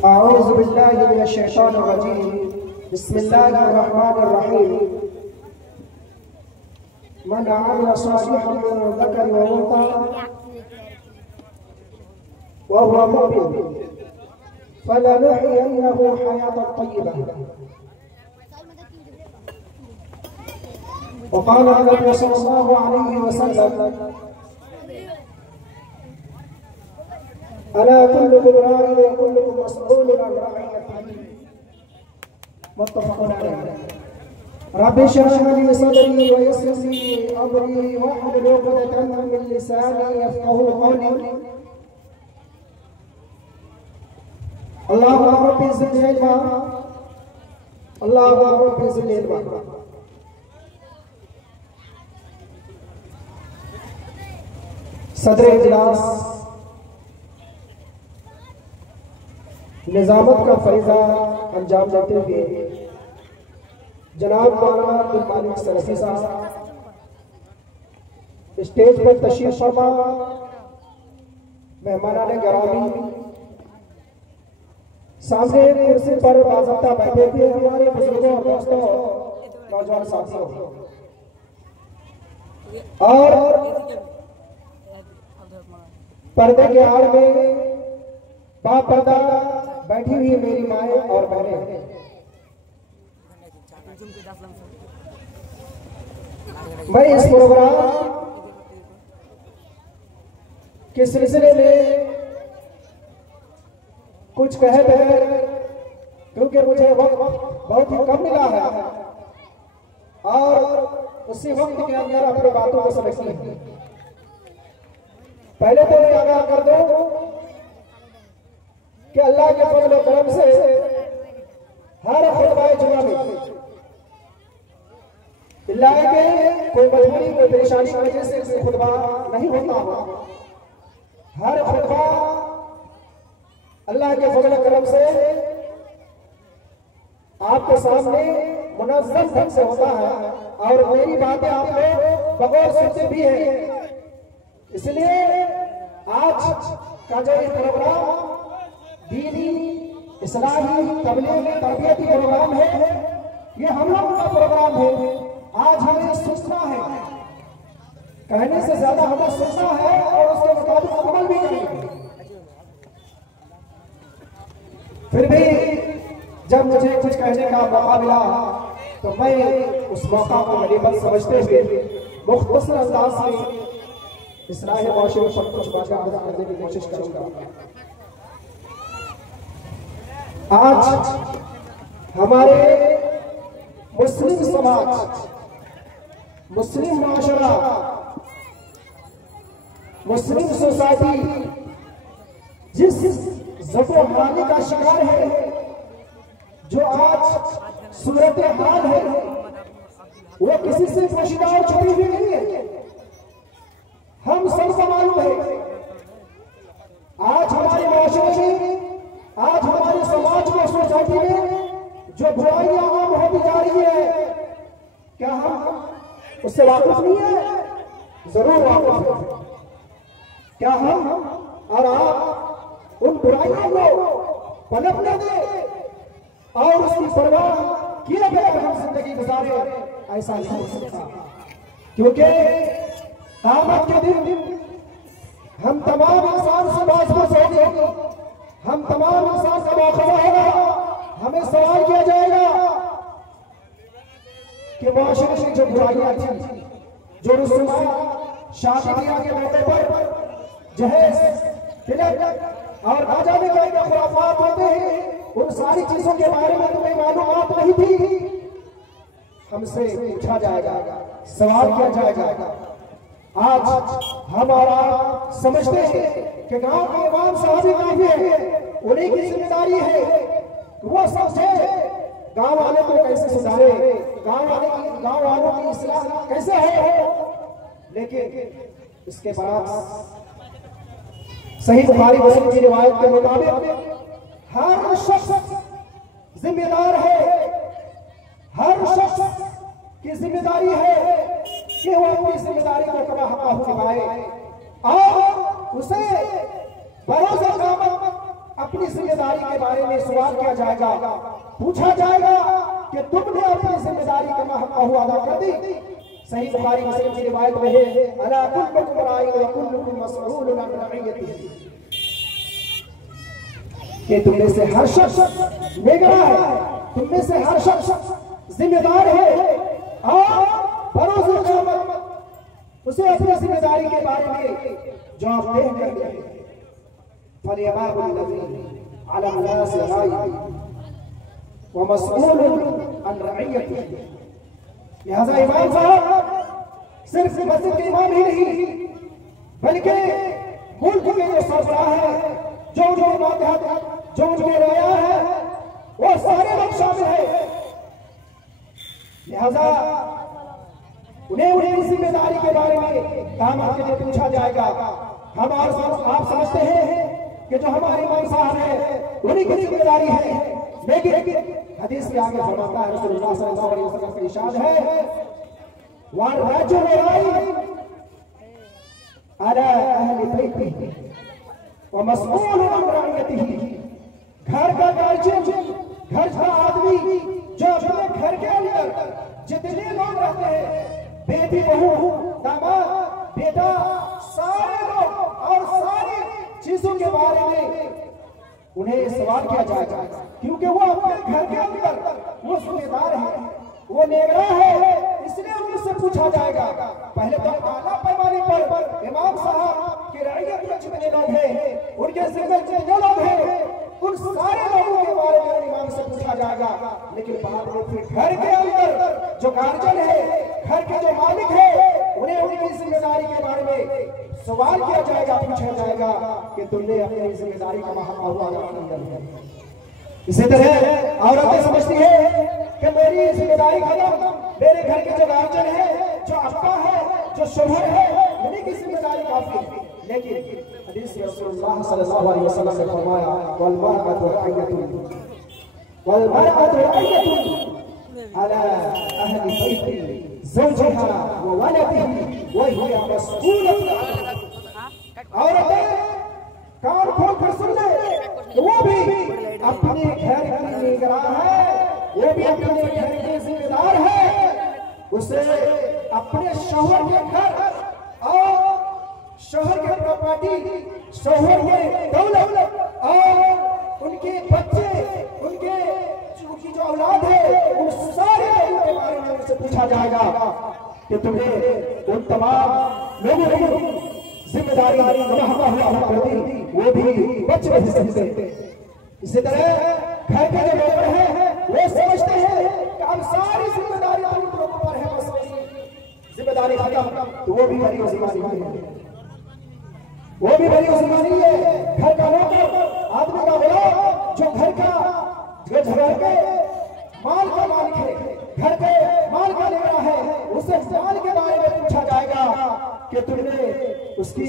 अऊज़ु बिल्लाहि मिनश शैतानिर रजीम। बिस्मिल्लाहिर रहमानिर रहीम। मन आमिला सालिहन मिन ज़करिन व उन्सा व हुवा मुमिन फलनुहयिन्नहु हयातन तय्यबah। वक़ाल नबी सल्लल्लाहु अलैहि वसल्लम अला कुल्लुकुम राइन व कुल्लुकुम मस्ऊलुन अन रइयतिही। मुत्तफ़क़ुन अलैह। रब्बि इश्रह ली सदरी व यस्सिर ली अमरी वहलुल उक़दतम मिन लिसानी यफ़क़हू क़ौली। अल्लाहुम्मा रब्बि ज़िदनी इल्मा, अल्लाहुम्मा रब्बि ज़िदनी इल्मा। सदर इजलास निजामत का फरीजा अंजाम देते हुए जनाब मौलाना अब्दुल मालिक सलफ़ी साहब स्टेज पर तशरीफ फरमा, मेहमानाने गिरामी सामने कुर्सी पर बाज़ाब्ता बैठे हुए हमारे बुजुर्गों और दोस्तों नौजवान साथियों और पर्दे के आड़ में बापर्दा बैठी हुई मेरी माएँ और बहनें, मैं इस प्रोग्राम के सिलसिले में कुछ कहे बगैर, क्योंकि मुझे वक्त बहुत ही कम मिला है और उसी वक्त के अंदर अपनी बातों को समझनी है। पहले तो मैं आगाह कर दूं कि अल्लाह के फज़ल और करम से हर खुतबाए जुमा में इल्ला के कोई मजबूरी कोई परेशानी की वजह से खुतबा नहीं होता हुआ, हर खुतबा अल्लाह के फज़ल और करम से आपके सामने मुनज़्ज़म ढंग से होता है और मेरी बातें आप लोग बगौर सुनते भी हैं। इसलिए आज का जो ये प्रोग्राम दीनी इस्लाही तबलीगी तरबियती प्रोग्राम है, ये हम लोगों का प्रोग्राम है। आज हमें सोचना है, कहने से ज्यादा हमें सोचना है और उसके मुताबिक अमल भी करेंगे। फिर भी जब मुझे कुछ कहने का मौका मिला तो मैं उस मौका को गनीमत समझते हुए मुख्तसर अंदाज से इस्लाह माशरे पर कुछ बातें अदा करने की कोशिश करूंगा। आज हमारे मुस्लिम समाज, मुस्लिम माशरा, मुस्लिम सोसाइटी जिस ज़ब्र हानि का शिकार है, जो आज सूरत हाल है, वो किसी से पोशीदा और छुपी हुई नहीं है। हम सबको मालूम है आज हमारे माशरे में, आज हमारे समाज में, सोसाइटी में जो बुराइयां आम होती जा रही है, क्या हम उससे वाकिफ नहीं है? जरूर वाकिफ है। क्या हम और आप उन बुराइयों को पनपने दें और उसकी परवाह किए बगैर हम जिंदगी गुजारे? ऐसा नहीं हो सकता, क्योंकि क़यामत के दिन हम तमाम इंसान से बात होगी, हम तमाम इंसान का मुआखज़ा होगा। हमें सवाल किया जाएगा कि माशरे में जो बुराइयां थी, जो रसूमात, शादी ब्याह के मौके पर जहेज, तिलक और ना जाने क्या खुराफात होते हैं, उन सारी चीजों के बारे में तुम्हें मालूमात नहीं थी। हमसे पूछा जाएगा, सवाल किया जाएगा। आज हमारा समझते हैं कि गांव के इमाम साहब काफी है, उन्हीं की जिम्मेदारी है, वो समझे गांव वाले को कैसे सुधारे, गांव वालों की इस्लाह कैसे हो। लेकिन इसके बाद सही बुखारी मुस्लिम की रिवायत के मुताबिक हर शख्स जिम्मेदार है, हर शख्स की जिम्मेदारी है कि वो अपनी जिम्मेदारी को कमा हक निभाए और उसे बरोज़ क़यामत अपनी जिम्मेदारी के बारे में सवाल किया जाएगा, पूछा जाएगा कि तुमने अपनी जिम्मेदारी का हक अदा कर दी। सही बुखारी मुस्लिम की रिवायत में है, अला कुल्लुकुम राइन व कुल्लुकुम मसऊलुन अन रइयतिही, कि तुम में से हर शख्स निगरान है, तुम में से हर शख्स जिम्मेदार है और बरोज़ क़यामत उसे अपनी जिम्मेदारी के बारे में जवाबदेह करना है। फलियबाबुल लज़ी अला नास राइन व मसऊलुन अन रइयतिही। लिहाजा इमाम साहब सिर्फ मस्जिद के इमाम ही नहीं, बल्कि मुल्क के जो सरबराह है, जो मातहत, जो उनके रया है, वो सारे लोग शामिल है। लिहाजा उन्हें उनकी जिम्मेदारी के बारे में काम के लिए पूछा जाएगा। हम और आप समझते हैं कि जो हमारे इमाम साहब है उन्हीं की जिम्मेदारी है, लेकिन हदीस में आगे फरमाता है, रसूलुल्लाह सल्लल्लाहु अलैहि वसल्लम का इरशाद है, वरजुल राइन अला अहली बैतिही व मसऊलुन अन रइयतिही। घर का गार्जियन, घर का आदमी जो अपने घर के अंदर जितने लोग रहते हैं, बेटी, बहू, दामाद, बेटा, सारे लोग और सारी चीजों के बारे में उन्हें सवाल किया जाएगा, क्योंकि वो अपने घर के अंदर वो जिम्मेदार है, वो निगरां है, इसलिए उनसे पूछा जाएगा। पहले तो आला पैमाने पर इमाम साहब की रइयत में जितने लोग हैं, उनके जिम्मे जितने लोग हैं, उन सारे लोगों के बारे में इमाम से पूछा जाएगा। लेकिन बाद में फिर घर के अंदर जो गार्जियन है, घर के जो मालिक है, उन्हें उनकी जिम्मेदारी के बारे में सवाल किया जाएगा, पूछा जाएगा कि तुमने अपनी जिम्मेदारी का हक अदा किया है। इसी तरह औरतें समझती है कि मेरी जिम्मेदारी खत्म, मेरे घर के जो गार्जियन है, जो अब्बा है, जो शोहर है, उन्हीं की जिम्मेदारी काफी है। लेकिन हदीस में रसूलुल्लाह सल्लल्लाहु अलैहि वसल्लम ने फरमाया, वल मरअतु रइयतुन अला अहली बैति ज़ौजिहा व वलदिही व हिय मसऊलतुन अन्हा। औरतें कान खोल कर सुन ले, वो भी अपने घर की निगरान है, वो भी अपने घर की जिम्मेदार है। उसे अपने शोहर के घर और शोहर के प्रॉपर्टी, शोहर के दौलत और उनके बच्चे, उनकी जो औलाद है, उन सारे लोगों के बारे में उनसे पूछा जाएगा कि तुमने उन तमाम लोगों की जिम्मेदारी कर दी, वो भी बच नहीं सकते। इसी तरह घर के जो लोग हैं वो समझते हैं कि अब सारी जिम्मेदारी उन लोगों पर है, बस जिम्मेदारी खत्म, तो वो भी बड़ी जिम्मेदारी है, वो भी बड़ी जिम्मेदारी है। घर का नौकर, आदमी का गुलाम, जो घर के माल का मालिक है, घर के माल का निगरान है, उसे माल के बारे में पूछा जाएगा कि तुमने उसकी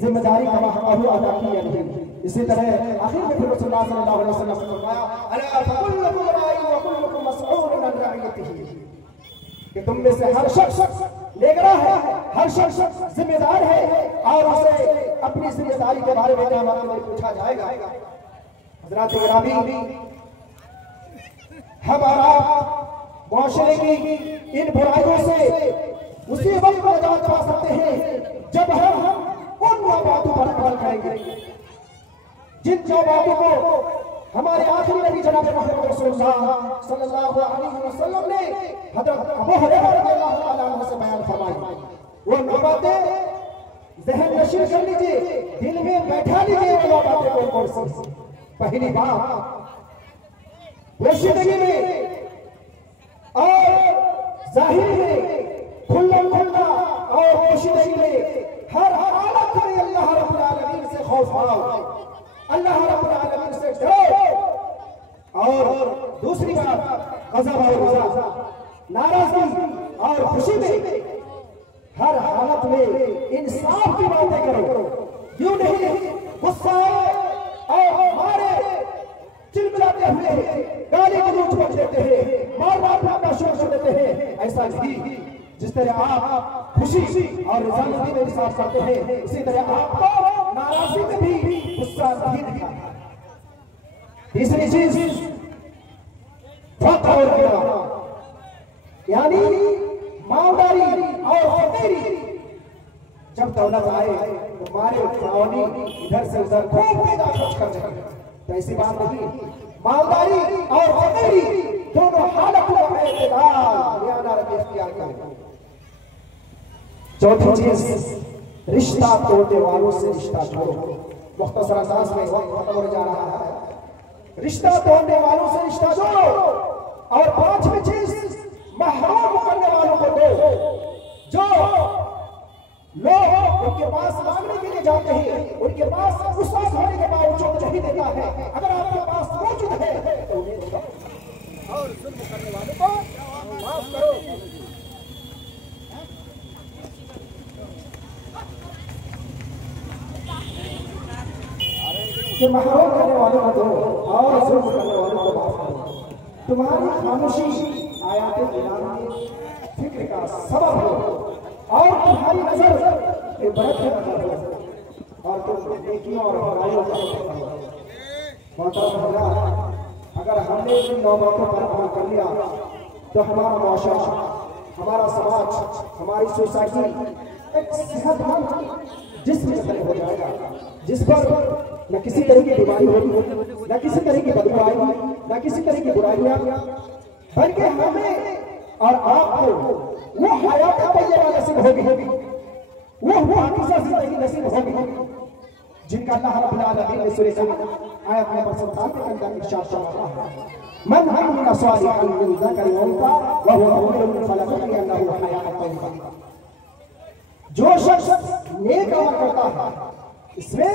जिम्मेदारी का हक अदा किया नहीं। इसी तरह आखिर में फिर रसूलुल्लाह सल्लल्लाहु अलैहि वसल्लम ने फरमाया, अला फकुल्लुकुम राइन व कुल्लुकुम मसऊलुन अन रइयतिही, कि तुम में से हर शख्स निगरां है, हर शख्स जिम्मेदार है और उसे अपनी जिम्मेदारी के बारे में क़यामत में पूछा जाएगा। हज़रात गिरामी, हमारा मुआशरे की इन बुराइयों से उसी वक्त निजात पा सकते हैं जब हम उन बातों पर अमल करेंगे जिन बातों को हमारे आखिरी नबी जनाब मुहम्मद रसूलुल्लाह सल्लल्लाहु अलैहि वसल्लम ने हज़रत अबू हुरैरा रज़ियल्लाहु ताला अन्हु से बयान फरमाई। वो बातें ज़हन नशीर कर लीजिए, दिल में बैठा लीजिए। वो बातें कौन सी? पहली बात, पोशीदगी में और जाहिर में, खुल्ला और पोशीदगी में हर हालत में अल्लाह रब्बुल आलमीन से खौफ खाओ, अल्लाह रब्बुल आलमीन से डरो। और दूसरी बात, गज़ब और रज़ा, नाराजगी और खुशी में हर हालत में इंसाफ की बातें करो। यूं नहीं गुस्सा और मारे चिल्लाते हुए गाली गलौज कर देते हैं, मार का शोर कर देते हैं। ऐसा नहीं, जिस तरह आप खुशी और रज़ामंदी में इंसाफ करते हैं, उसी तरह आपको नाराजगी में भी गुस्सा नहीं दिखाना। तीसरी चीज फख्र और गिरा, यानी मालदारी और फकीरी। जब दौलत आए तो मारे फ्राउनी इधर से उधर खूब पैदा खर्च कर जाए, तो ऐसी बात नहीं। मालदारी और फकीरी दोनों हालतों में इख्तियार करें। चौथी चीज रिश्ता तोड़ने वालों से रिश्ता तोड़ो। मुख्तसर अंदाज में वक्त खत्म होने जा रहा है। रिश्ता तोड़ने वालों से रिश्ता जोड़ो। और पांचवी चीज महरूम करने वालों को दो। जो लोग उनके पास मांगने के लिए जाते हैं, उनके पास उस्ताद होने के बावजूद नहीं देता है, अगर आपके पास मौजूद है तो उन्हें दो। और जुल्म करने वालों को माफ करो। कि महरूम करने वालों को दो और जुल्म करने वालों को माफ करो। तुम्हारी खामोशी आयाते इलाही की फिक्र का सबब हो और तुम्हारी नजर इबादत पर हो और तुम नेकियों और बुराइयों का मोहतरम हज़रात, अगर हमने इन नौ बातों पर अमल कर लिया तो हमारा मुआशरा, हमारा समाज, हमारी सोसाइटी एक सेहतमंद जिस्म की तरह हो जाएगा, जिस पर न किसी तरह की बीमारी होगी, न किसी तरह की बदबू आएगी, न किसी तरह की बुराइयां, बल्कि हमें और आपको वो हयात तैयबा नसीब होगी, वो पाकीज़ा ज़िंदगी नसीब होगी जिनका अल्लाह रब्बुल आलमीन ने सूरह आयत नंबर 57 के अंदर इरशाद फरमाया है, मन अमिला सालिहन मिन ज़करिन व उन्सा व हुवा मुमिनुन फलनुहयिन्नहु हयातन तय्यबा। जो शख्स नेक अमल करता है, इसमें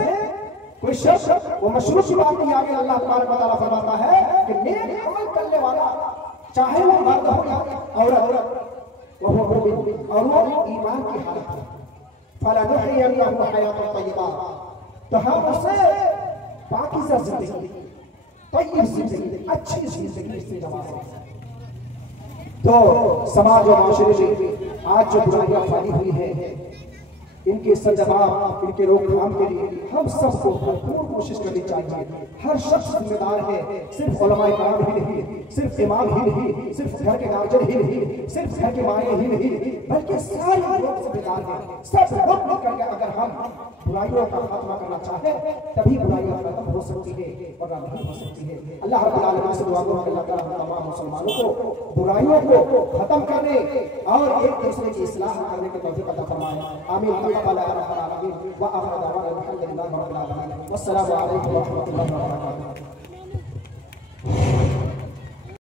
कोई शख्स वो मशरूत की बात नहीं, आगे अल्लाह तबारक व तआला फरमाता है कि नेक अमल करने वाला चाहे वो मर्द हो या औरत, वो मुमिन और वो ईमान की हालत है, फलनुहयिन्नहु हयातन तय्यबा, तो हम उसे पाकीज़ा जिंदगी, तय्यब जिंदगी, अच्छी जिंदगी से नवा सकते हैं। तो समाज और माशरे में आज जो बुराइयां फैली हुई है, इनके सजवाब, इनके रोकथाम के लिए हम सबको भरपूर कोशिश करनी चाहिए। हर शख्स जिम्मेदार है, सिर्फ उलमाए कराम ही नहीं, सिर्फ इमाम ही नहीं, सिर्फ घर के गार्जियन ही नहीं, सिर्फ घर के माए ही नहीं, बल्कि सारे लोग जिम्मेदार हैं। सब लोग मिलकर के अगर हम बुराइयों का खात्मा करना चाहें तभी बुराइयां खत्म हो सकती है, वरना नहीं हो सकती है। अल्लाह रब्बुल आलमीन से दुआ करो कि अल्लाह ताला हम तमाम मुसलमानों को बुराइयों को खत्म करने और एक दूसरे की इस्लाह करने की तौफीक अता फरमाए। आमीन। वस्सलामु अलैकुम व रहमतुल्लाहि व बरकातुहू।